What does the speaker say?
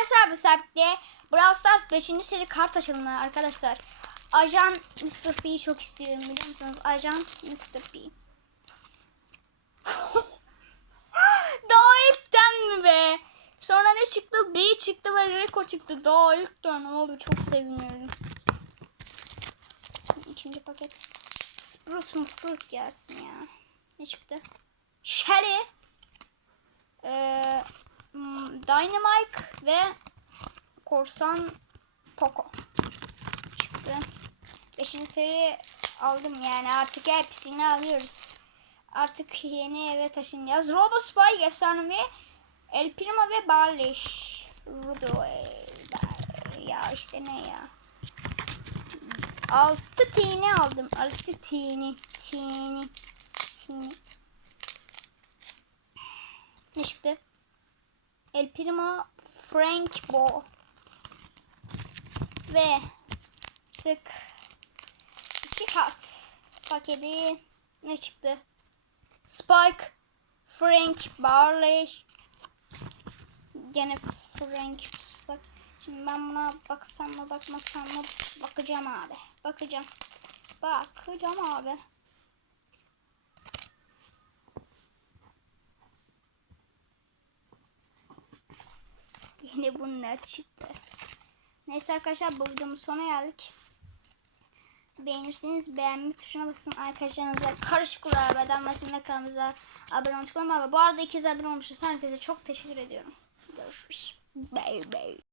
Arkadaşlar bu sefer Brawl Stars 5. seri kart açılımı arkadaşlar. Ajan Mr. P'yi çok istiyorum biliyor musunuz? Ajan Mr. P. Daha ilkten mi be? Sonra ne çıktı? B çıktı ve Reko çıktı. Daha ilkten abi çok seviniyorum. İkinci paket. Sprout mu Fruit gelsin ya. Ne çıktı? Shelly. Ee, Dynamite ve Korsan Poco çıktı. Beşinci seri aldım yani artık hepsini alıyoruz. Artık yeni eve taşınacağız. Robo Spike efsanevi El Primo ve Barley. Rudo ya işte ne ya. Altı tini aldım. Altı tini. Tini. Tini. Ne çıktı? El Primo Frank Bo. Ve tık iki hat paketi ne çıktı? Spike Frank Barley Gene Frank Spike. Şimdi ben buna baksam mı bakmasam mı bakacağım abi. Bakacağım. Bakacağım abi. Yine bunlar çıktı. Neyse arkadaşlar bu videomun sonuna geldik. Beğenirseniz beğenme tuşuna basın arkadaşlarınıza karışık kurabeden basın ve kanalımıza abone olmayı unutmayın. Bu arada ikiz abone olmuşuz. Herkese çok teşekkür ediyorum. Görüşürüz. Bye bye.